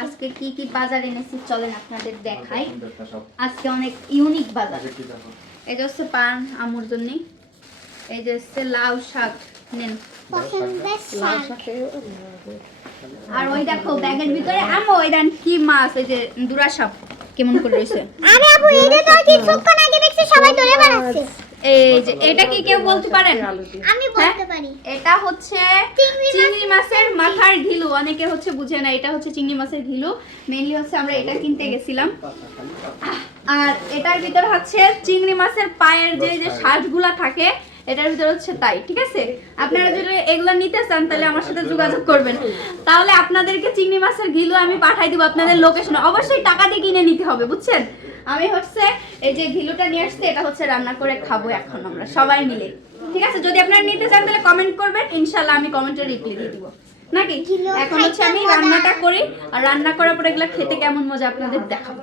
আজকে কি কি বাজার এনেছি চলেন আপনাদের দেখাই। আজকে অনেক ইউনিক বাজার। এই যে হচ্ছে পান আমুর জন্য, এই যে হচ্ছে লাউ শাক নেন, আর ওই দেখো ব্যাগের ভিতরে আমো ওই দেন কি মাছ, এই যে দুরা সাপ কেমন করে রইছে। আরে আপু এটা তো কিছুক্ষণ আগে দেখছি সবাই ধরে বেড়াচ্ছে। এই যে এটা কি কেউ বলতে পারেন? আমি বলতে পারি। এটা হচ্ছে চিংড়ি মাছের মাথার ঘিলু। অনেকে হচ্ছে বুঝে না, এটা হচ্ছে চিংড়ি মাছের ঘিলু। মেইনলি হচ্ছে আমরা এটা কিনতে গেছিলাম। আর এটার ভিতর হচ্ছে চিংড়ি মাছের পায়ের যে শাঁসগুলা থাকে, এটার ভিতর হচ্ছে তাই। ঠিক আছে, আপনারা যদি এগুলো নিতে চান তাহলে আমার সাথে যোগাযোগ করবেন, তাহলে আপনাদেরকে চিংড়ি মাছের ঘিলু আমি পাঠাই দিব আপনাদের লোকেশনে। অবশ্যই টাকা দিয়ে কিনে নিতে হবে, বুঝছেন। আমি হচ্ছে এই যে ঘিলুটা নিয়ে আসছি, এটা হচ্ছে রান্না করে খাবো এখন আমরা সবাই মিলে। ঠিক আছে, যদি আপনারা নিতে চান তাহলে কমেন্ট করবেন, ইনশাআল্লাহ আমি কমেন্টে রিপ্লাই দিয়ে দিব নাকি। এখন হচ্ছে আমি রান্নাটা করি, আর রান্না করার পরে এগুলো খেতে কেমন মজা আপনাদের দেখাবো।